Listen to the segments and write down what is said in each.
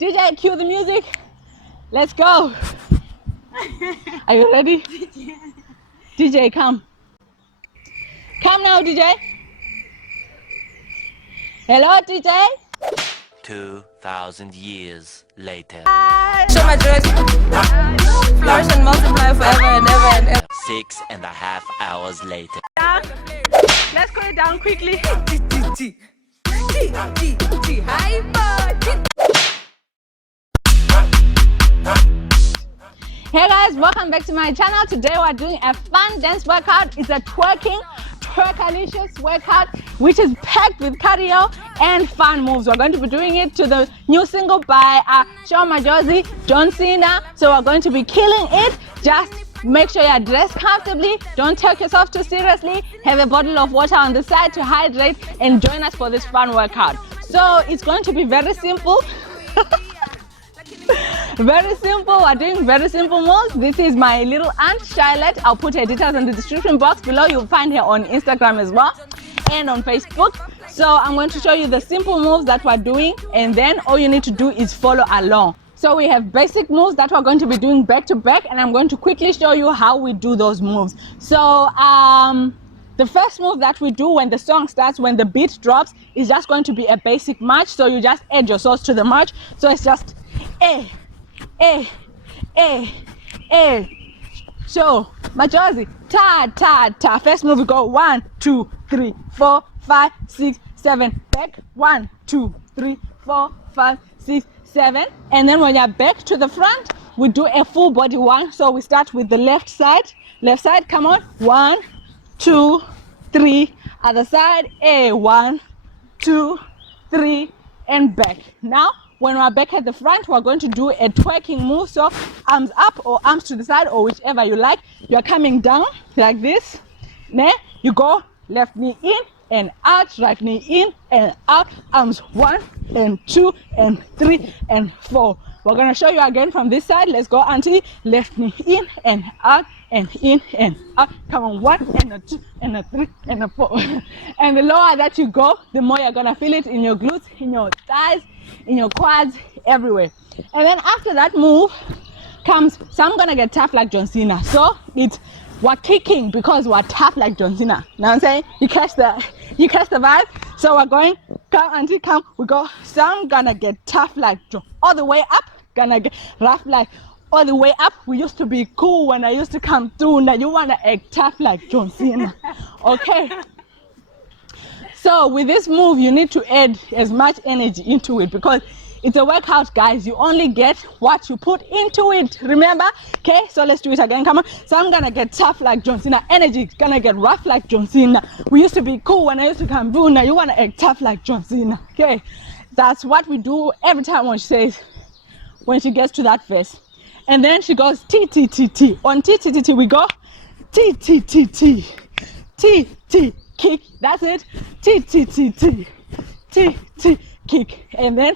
DJ, cue the music. Let's go. Are you ready? DJ, come. Come now, DJ. Hello, DJ. 2,000 years later. Sho Madjozi. Flourish and multiply forever and ever and ever. 6.5 hours later. Down. Let's go down quickly. Hey guys, welcome back to my channel. Today we're doing a fun dance workout. It's a twerkalicious workout which is packed with cardio and fun moves. We're going to be doing it to the new single by Sho Madjozi, Cena. So we're going to be killing it. Just make sure you're dressed comfortably. Don't take yourself too seriously. Have a bottle of water on the side to hydrate and join us for this fun workout. So it's going to be very simple. Very simple. We're doing very simple moves. This is my little aunt Charlotte. I'll put her details in the description box below. You'll find her on Instagram as well and on Facebook. So I'm going to show you the simple moves that we're doing, and then all you need to do is follow along. So we have basic moves that we're going to be doing back to back, and I'm going to quickly show you how we do those moves. So the first move that we do when the song starts, when the beat drops, is just going to be a basic march. So you just add your sauce to the march. So it's just Sho Madjozi, ta ta ta. First move we go 1 2 3 4 5 6 7. Back 1 2 3 4 5 6 7. And then when you're back to the front, we do a full body one. So we start with the left side. Left side, come on. 1 2 3. Other side. 1 2 3 and back. Now when we're back at the front, we're going to do a twerking move. So arms up or arms to the side or whichever you like. You're coming down like this. Then you go left knee in and out, right knee in and out. Arms 1 and 2 and 3 and 4. We're going to show you again from this side. Let's go auntie. Left knee in and out and in and out. Come on, 1 and a 2 and a 3 and a 4. And the lower that you go, the more you're going to feel it in your glutes, in your thighs, in your quads, everywhere. And then after that move comes, so I'm gonna get tough like Cena. So we're kicking because we're tough like Cena. Know what I'm saying? You catch the vibe. So we're going, come auntie, come. We go. So I'm gonna get tough like John. All the way up, gonna get rough like all the way up. We used to be cool when I used to come through. Now you wanna act tough like Cena. Okay. So with this move, you need to add as much energy into it because it's a workout, guys. You only get what you put into it. Remember? Okay, so let's do it again. Come on. So I'm gonna get tough like Cena. Energy is gonna get rough like Cena. We used to be cool when I used to come through. Now you wanna act tough like Cena. Okay, that's what we do every time when she says, when she gets to that verse. And then she goes T T T T. On T T T T we go T T T T T T. Kick, that's it. T T T T T T kick, and then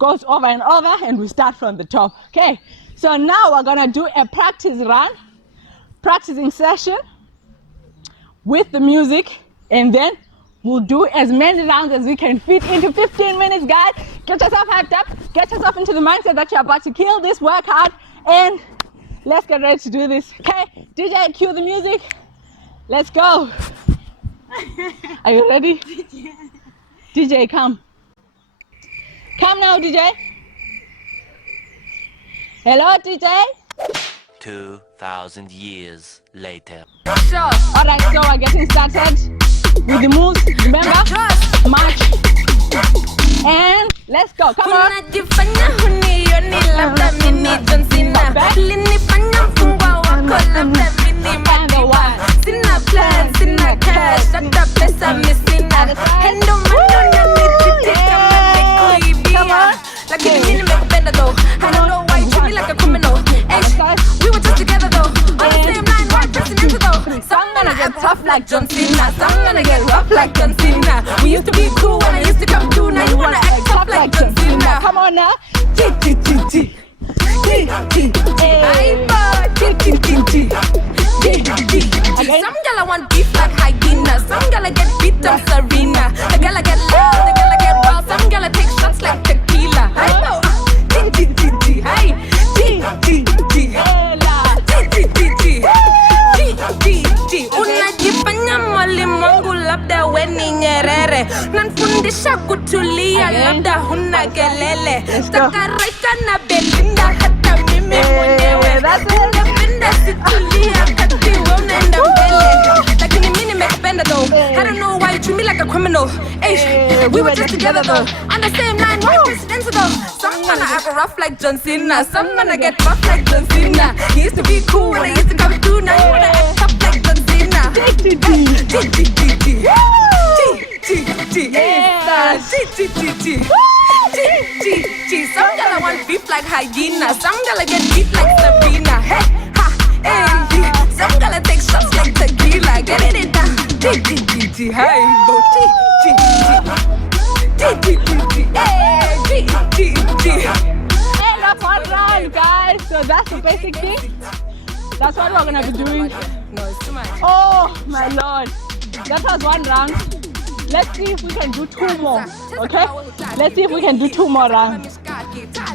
goes over and over, and we start from the top. Okay, so now we're gonna do a practicing session with the music, and then we'll do as many rounds as we can fit into 15 minutes, guys. Get yourself hyped up, get yourself into the mindset that you're about to kill this workout, and let's get ready to do this. Okay, DJ, cue the music. Let's go. Are you ready? DJ, come. Come now, DJ. Hello, DJ. 2,000 years later. Sure. Alright, so we're getting started with the moves. Remember? March. And let's go. Come on. And the one. Sina plan, sina cash, shut up, bless I'm missing out. And no man don't need to take a man, like you didn't make a bender though. I don't know why you treat me like a criminal. We were just together though, on the same line, right pressing into though. So I'm gonna get tough like Cena, so I'm gonna get rough like Cena. We used to be cool when I used to come through, now you wanna act tough like Cena. Come on now. T T T T T T T T T. Some gala want beef like hyena. Some gala get beat up Serena. The gala get loud, the gala get wild. Some gala take shots like tequila. I know. mbele. Let's go. Takareka na belinda hata mimi mwenyewe. That's it. Ungependa situlia kati wewe unaenda mbele. Lakini mimi nimekupenda though. I don't know why you treat me like a criminal. We were just together though. On the same line, why presidential though? Some gonna act rough like John Cena. Some gonna get buff like John Cena. You used to be cool when I used to come through. Now you wanna act tough like John Cena. Some gonna want beef like hyena. Some gonna get beat like Sabrina. Hey, ha, hey. Some gonna take shots like tequila. Get it down. Hey, bo. And that's one round, guys. So that's the basic thing. That's what we're gonna be doing. No, it's too much. Oh my lord, that was one round. Let's see if we can do 2 more. Okay, let's see if we can do 2 more rounds.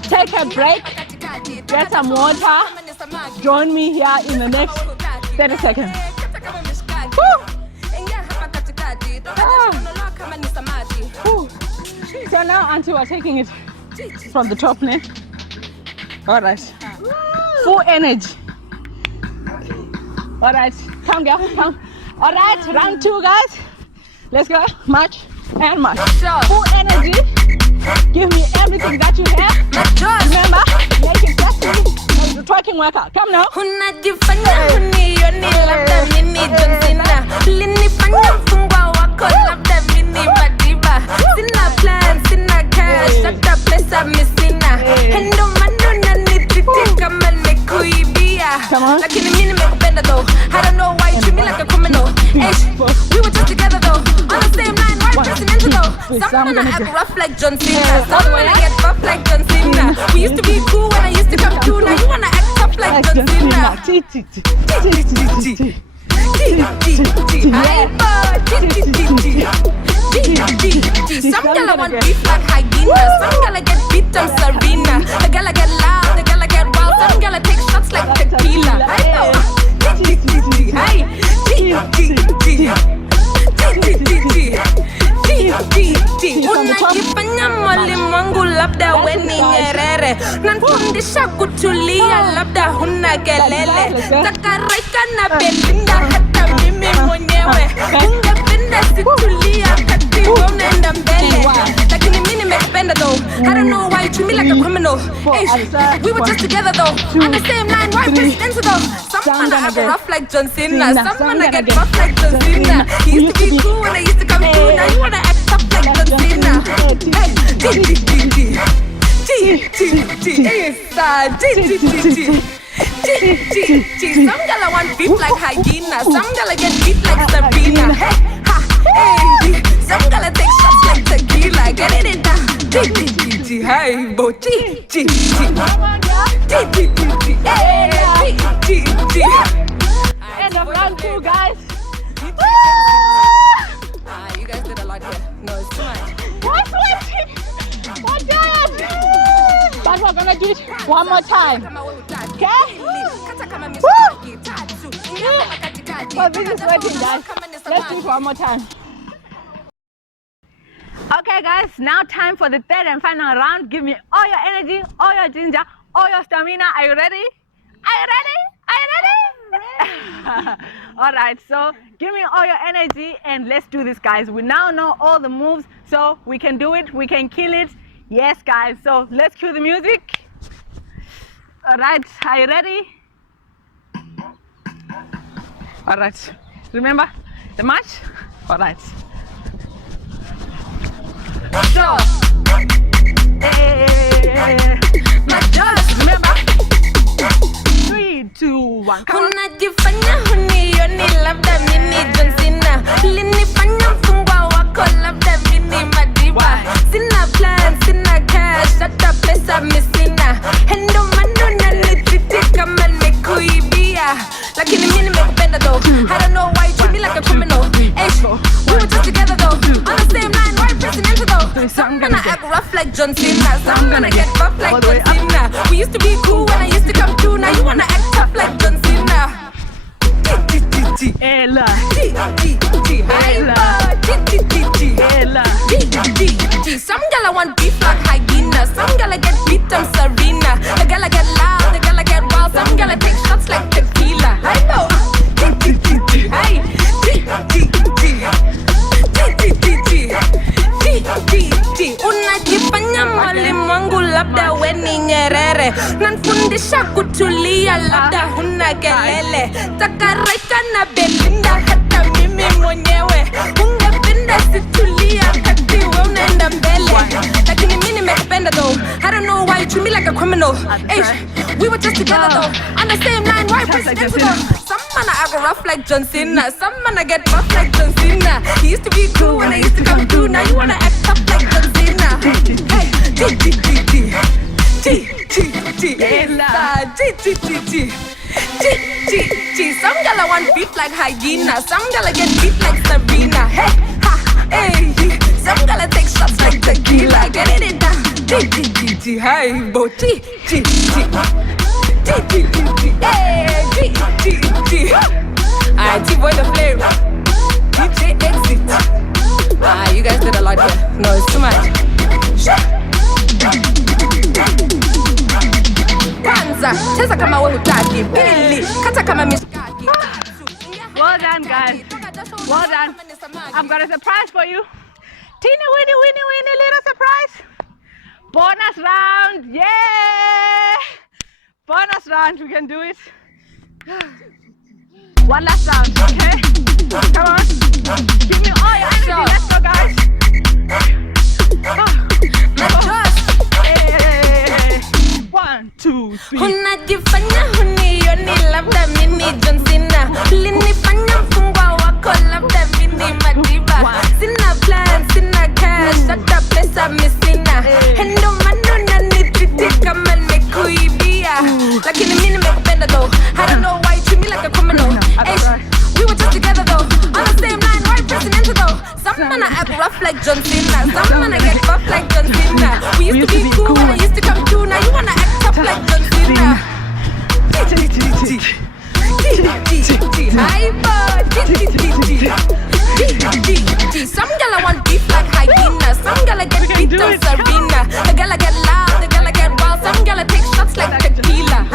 Take a break, get some water, join me here in the next 30 seconds. Woo! Woo. So now auntie, we're taking it from the top now. All right, full energy. All right, come girl, come. All right, round 2, guys. Let's go, march and march. Full energy. Give me everything that you have. Remember, make it sexy. Make the twerking workout. Come now. Unajifanya hunioni labda mimi John Cena. Ulinifanya mfungwa wako labda mimi madiba. Sina plan, sina cash, hata pesa mimi sina. Endo maana unanitreat kama nimekuibia. Lakini mimi nimekupenda though. I don't know why you treat me like a criminal. We were just together though. On the same line, why presidential though? Some gonna act rough like John Cena. Some gonna get buff like John Cena. We used to be cool when I used to come through. Now you wanna act tough like John Cena. Some gonna want beef like hyena. Some gonna get beat on Serena. The gonna get loud, the gonna get wild. Some gonna take shots like tequila. Unajifanya mwalimu wangu labda we ni Nyerere. Nanifundisha kutulia labda huna kelele. Takareka na belinda hata mimi mwenyewe. Ungependa situlia kati wewe unaenda mbele. Lakini mimi nimekupenda though. I don't know why you treat me like a criminal. We were just together though. On the same line, why presidential though? Some gonna act rough like John Cena. Some gonna get buff like John Cena. You used to be cool when I used to come through. Now you wanna act tough like John Cena. Some gonna want beef like hyena. Some gonna get beat like Sabrina. Hey, ha, hey. Some gonna take shots like tequila. Get it down. Hey, bo. End of round 2, guys. You guys did a lot here. No, it's too much. What's sweating? What's tired? But we're gonna do it one more time. Okay? Oh, this is sweating, guys. Let's do it one more time. Okay, guys, now time for the 3rd and final round. Give me all your energy, all your ginger, all your stamina. Are you ready? Are you ready? Are you ready? All right, so give me all your energy and let's do this, guys. We now know all the moves, so we can do it, we can kill it. Yes, guys, so let's cue the music. All right, are you ready? All right, remember the march? All right. Sho Madjozi, remember? 3, 2, 1, come on. Unajifanya hunioni labda mimi John Cena. Ulinifanya mfungwa wako labda mimi madiba. Sina plan, sina cash, hata pesa mimi sina. Endo maana unanitreat kama nimekuibia. Lakini mimi nimekupenda though. I don't know why you treat me like a criminal. We were just together though. On the same line, why presidential though? Some gonna act rough like John Cena. Some gonna get buff like John Cena. We used to be cool when I used to come through. Now you wanna act tough like John Cena. Ella. Some gala want beef like hyena. Some gala get beat, I'm Serena. The gala get loud, the gala get wild. Some gala take shots like tequila. I know. Hey, unajifanya mwalimu wangu labda we ni Nyerere, nanfundisha kutulia labda huna kelele, takareka na Belinda hata mimi mwenyewe ungependa situlia kati we unaenda mbele, lakini mimi nimekupenda though. I don't know why you treat me like a criminal. Hey, we were just together though, on the same line, why president though? Some man I go rough like John Cena, some man I get rough like John Cena. He used to be cool when I used to come through, now you wanna act tough like John Cena. Hey, some gala want beef like hyena, some gala get beef like Serena. Hey, ha, hey, some gala take shots like tequila. Get it down. Hey, bo, hey, alright, T-Boy the flavor. DJ exit. You guys did a lot here. No, it's too much. Kwanza, cheza kama we hutaki. Pili, kata kama mishkaki. Well done, guys. Well done. I've got a surprise for you. Teeny weeny little surprise. Bonus round, yeah! Bonus round, we can do it. One last round, okay? Come on. Give me all your energy. Let's go, guys. Hey. 1, 2, 3. Unajifanya hunioni labda mimi John Cena. Ulinifanya mfungwa wako labda mimi Madiba. Sina plan, sina cash, hata pesa misina. Hendo mano na nititi kama nimekuibia. Lakini mimi nimekupenda though. I don't know why you treat me like a criminal. We were just together though, on the same line, why president though? Some man I act rough like John Cena, some man I get buff like John Cena. We used to be cool when I used to come through, now you wanna act tough like John Cena. Some gala want beef like hyena, some gala get beat on Serena. The gala get loud, the gala get wild, some gala take shots like tequila.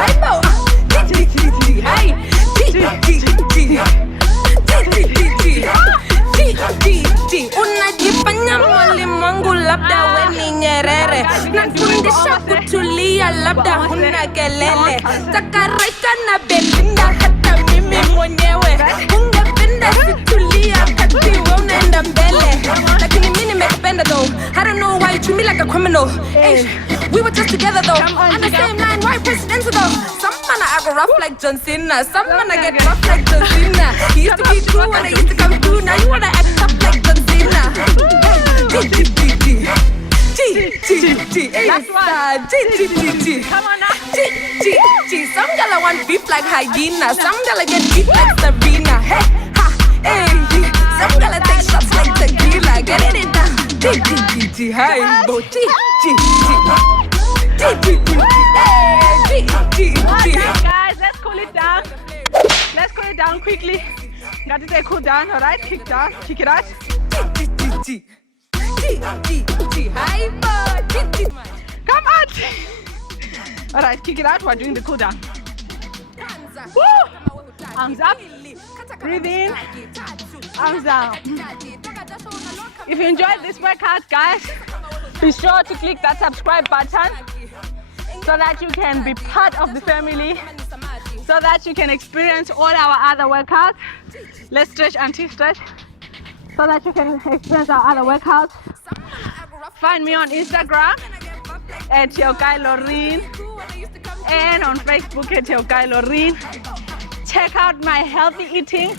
Unajifanya mwalimu wangu labda we ni Nyerere, nanfundisha kutulia labda huna kelele, takareka na Belinda hata mimi mwenyewe ungependa situlia kati we unaenda mbele, lakini mimi nimekupenda though. I don't know why you treat me like a criminal. Hey, we were just together though, on the same line, why president though? Some man I go rough like John Cena, some man I get rough like John Cena. He used to be cool when I used to come through, now you wanna act tough like John Cena. That's one. Come on now. Some gala want beef like hyena, some gala get beef like Serena. Hey, ha, hey, some gala take shots like tequila. Get it down. Hey, bo, Guys, let's cool it down. Let's cool it down quickly. Got to take cool down, alright? Kick it out. Come on! Alright, kick it out. We're doing the cool down. Woo! Arms up. Breathe in. Arms down. If you enjoyed this workout, guys, be sure to click that subscribe button so that you can be part of the family, so that you can experience all our other workouts. Let's stretch and stretch so that you can experience our other workouts. Find me on Instagram at @YoGuyLoreen and on Facebook at @YoGuyLoreen. Check out my healthy eating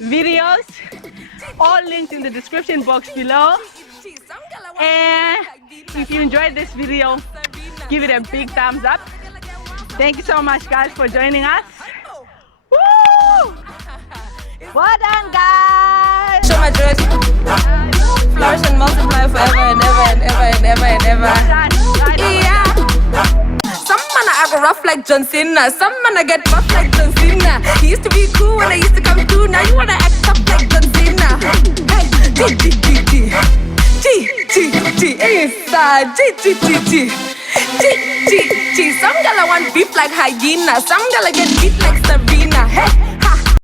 videos, all linked in the description box below. And if you enjoyed this video, give it a big thumbs up. Thank you so much, guys, for joining us. Woo! Well done, guys. Sho Madjozi. Flourish and multiply forever and ever and ever and ever and ever. Yeah. Some man I go rough like John Cena, some man I get buff like John Cena. He used to be cool when I used to come through, now you wanna act tough like John Cena. Hey, Some gala want beef like hyena, some gala get beat like Serena. Hey.